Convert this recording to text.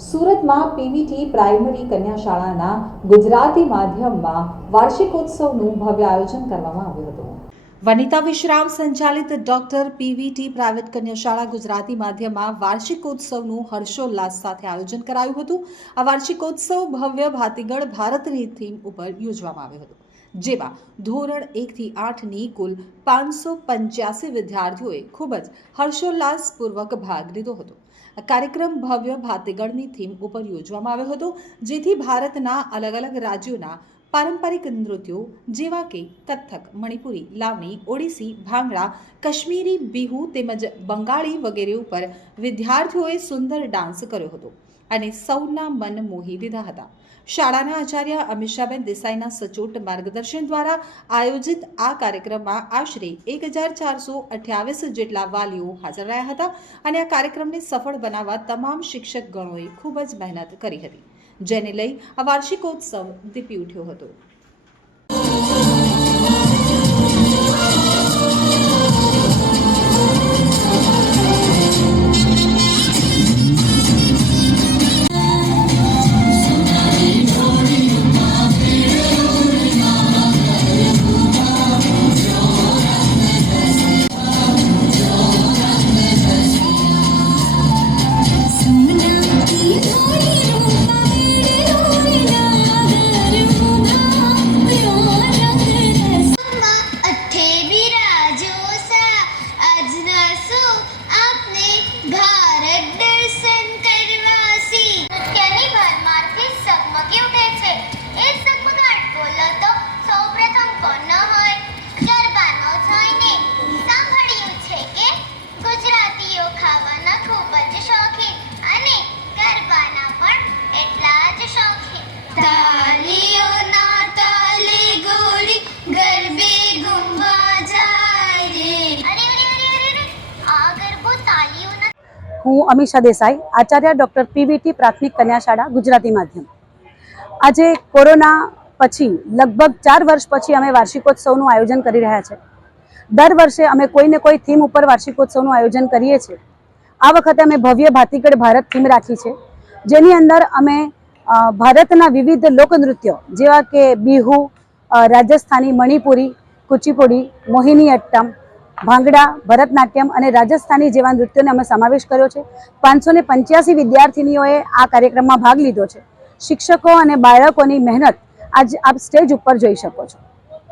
સુરતમાં Pvt primary કન્યા શાળાના ગુજરાતી માધ્યમમાં વાર્ષિકોત્સવનું ભવ્ય આયોજન કરવામાં આવ્યું હતું. વનિતા વિશ્રામ સંચાલિત ડોક્ટર પીવીટી પ્રાઇવેટ કન્યા શાળા ગુજરાતી માધ્યમમાં વાર્ષિકોત્સવનું હર્ષોલ્લાસ સાથે આયોજન કરાયું હતું. આ વાર્ષિકોત્સવ ભવ્ય ભાતીગળ ભારતની થીમ ઉપર યોજવામાં આવ્યો હતો. જેમાં ધોરણ એકથી આઠની કુલ પાંચસો પંચ્યાસી વિદ્યાર્થીઓએ ખૂબ જ હર્ષોલ્લાસપૂર્વક ભાગ લીધો હતો. કાર્યક્રમ ભવ્ય ભાતીગળની થીમ ઉપર યોજવામાં આવ્યો હતો, જેથી ભારતના અલગ અલગ રાજ્યોના પારંપરિક નૃત્યો જેવા કે કથક, મણિપુરી, લાવણી, ઓડિસી, ભાંગડા, કાશ્મીરી બિહુ તેમજ બંગાળી વગેરે ઉપર વિદ્યાર્થીઓએ સુંદર ડાન્સ કર્યો હતો. અને સૌના મન મોહી લીધા હતા. શાળાના આચાર્ય અમિષાબેન દેસાઈના સચોટ માર્ગદર્શન દ્વારા આયોજિત આ કાર્યક્રમમાં આશરે એક હજાર ચારસો અઠ્યાવીસ જેટલા વાલીઓ હાજર રહ્યા હતા અને આ કાર્યક્રમને સફળ બનાવવા તમામ શિક્ષક ગણોએ ખૂબ જ મહેનત કરી હતી. જેને લઈ આ વાર્ષિકોત્સવ દીપી ઉઠ્યો હતો. ঘা હું અમીષા દેસાઈ, આચાર્ય ડૉક્ટર પીવીટી પ્રાથમિક કન્યા શાળા ગુજરાતી માધ્યમ. આજે કોરોના પછી, લગભગ ચાર વર્ષ પછી અમે વાર્ષિકોત્સવનું આયોજન કરી રહ્યા છે. દર વર્ષે અમે કોઈને કોઈ થીમ ઉપર વાર્ષિકોત્સવનું આયોજન કરીએ છીએ. આ વખતે અમે ભવ્ય ભાતીગઢ ભારત થીમ રાખી છે, જેની અંદર અમે ભારતના વિવિધ લોકનૃત્યો, જેવા કે બિહુ રાજસ્થાની મણિપુરી, કુચીપુડી, મોહિની અટ્ટમ ભાંગડા, ભરતનાટ્યમ અને રાજસ્થાની જેવા નૃત્યોને અમે સમાવેશ કર્યો છે. પાંચસો ને પંચ્યાસી વિદ્યાર્થિનીઓએ આ કાર્યક્રમમાં ભાગ લીધો છે. શિક્ષકો અને બાળકોની મહેનત આજ આપ સ્ટેજ ઉપર જોઈ શકો છો.